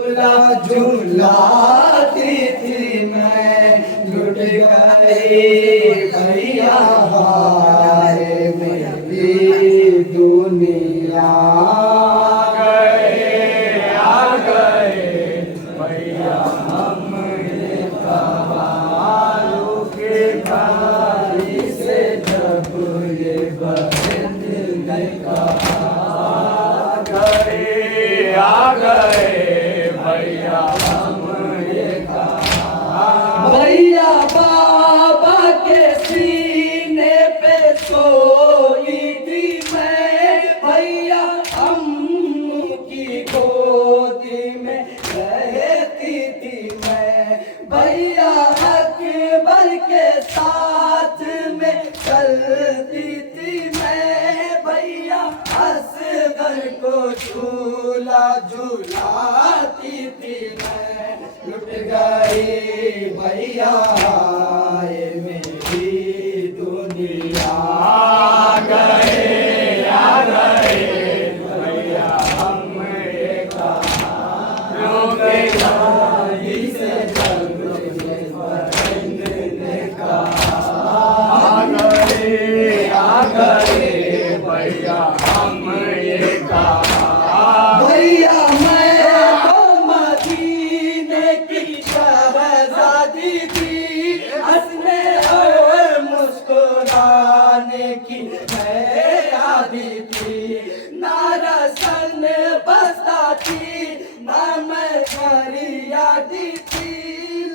झूला झूलाती थी मैं, लुट गई भैया हाय मेरी दुनिया। आ गए भैया हमने कहां के भाई से, जब ये बदलने कहा आ गए भैया हमने कहा। भैया बाबा के सीने पे सोई थी मैं, भैया अम्मू की गोदी में रहती थी मैं, भैया अकबर के साथ में चलती थी मैं, भैया असगर को झूला झूलाती थी मैं, लुट गई भैया हाय मेरी दुनिया। आ गए भैया हमने कहा, से जब ने कहा आ गए भैया हमने कहा। भैया मैं तो मदीने की शहजादी थी, हंसने और मुस्कुराने की मैं आदी थी, ना रसन बसता थी ना मैं फरियादी थी,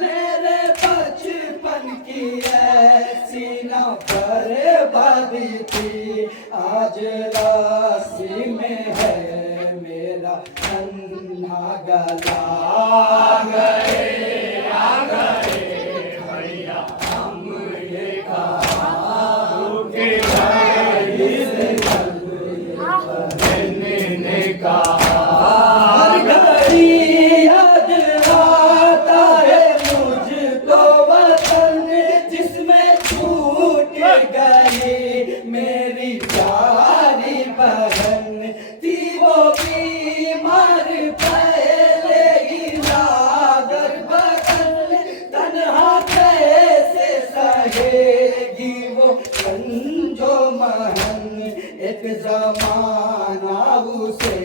मेरे बचपन की ऐसी ना बर्बादी थी, आज राशि में है मेरा नन्हा गला। आ गए भैया हम ये कहा, रुके से ने कहा। हर घड़ी याद आता है मुझको वतन, जिसमें छूट गई मेरी प्यारी बहन थी, वो बीमार पहले ही लागर बदन, तन्हा कैसे सहेगी वो संजो महन, एक जमाना उसे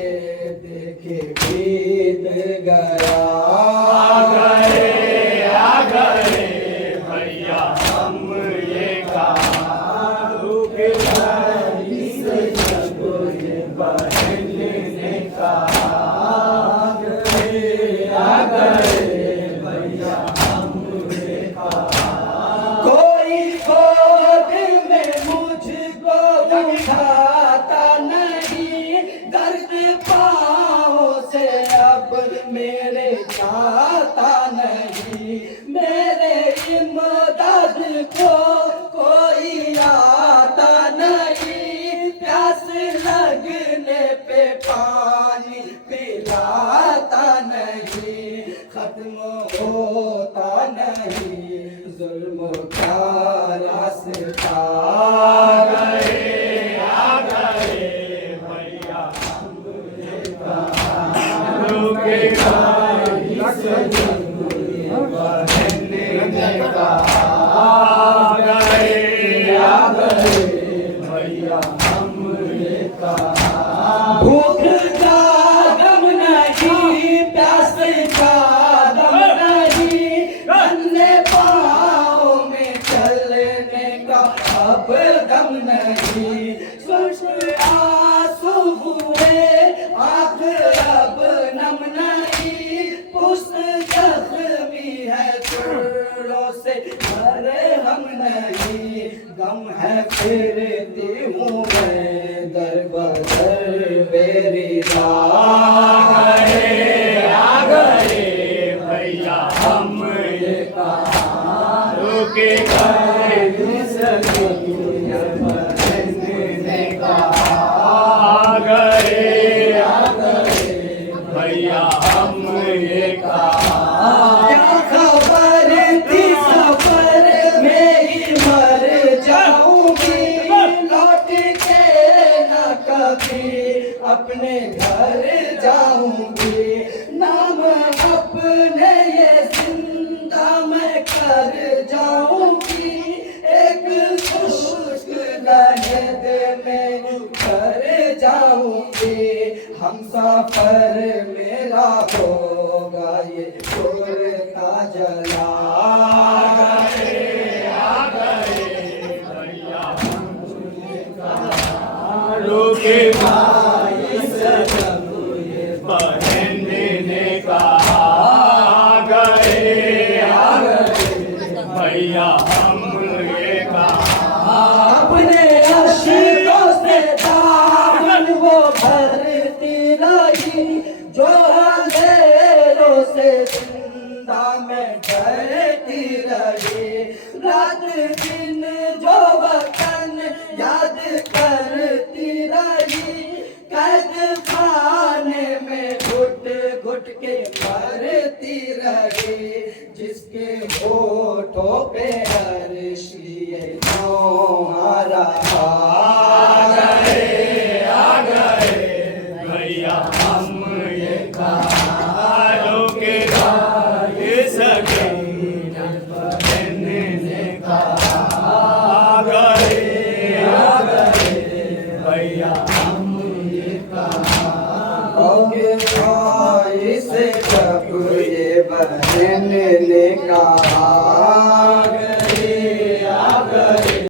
देखे बीत गया। आ गए भैया हम ये कहा, रुक गई से जब ये बहन ने कहा। आ गए भैया हमने कहा, कोई गोद में मुझको उठाता नहीं, दर्द पाँव से अब मेरे जाता नहीं, मेरे इमदाद को कोई आता नहीं, प्यास लगने पे पानी पिलाता नहीं, खत्म होता नहीं जुल्म का रास्ता। आ गए भैया हमने कहा, रुके आ गए भैया हमने कहा। भूख का गम नहीं, प्यास का गम नहीं, नन्हे पाँव में चलने का अब गम नहीं, सुस्त आंसू हुए आँख अब नम नहीं, पुष्ट जख्मी है टुकड़ों से भरे हम नहीं, गम है फिरती हूँ मैं दर बदर मेरी राह। आ गए भैया हम ये कहा, रुके गए ने कहा। आ गए भैया हम ये कहा, क्या खबर थी सफर में ही मर जाऊंगी, लौट के न कभी अपने घर जाऊंगी, नाम सफर मेरा होगा ये का जला के भाई सनम ये बहन ने कहा आ गए भैया हम ये कहा अपने आशिकों से दामन वो भरती रही जो अंधेरों से जिंदा में डरती रही रात दिन जो वतन याद करती रही कैद खाने में घुट घुट के मरती रही जिसके होठों पे अर्शिए तुम्हारा आ गए भैया हम ये कहा के भाई सगे बहन ने कहा आ गए भैया हम ये कहा भाई से जब ये बहन ने कहा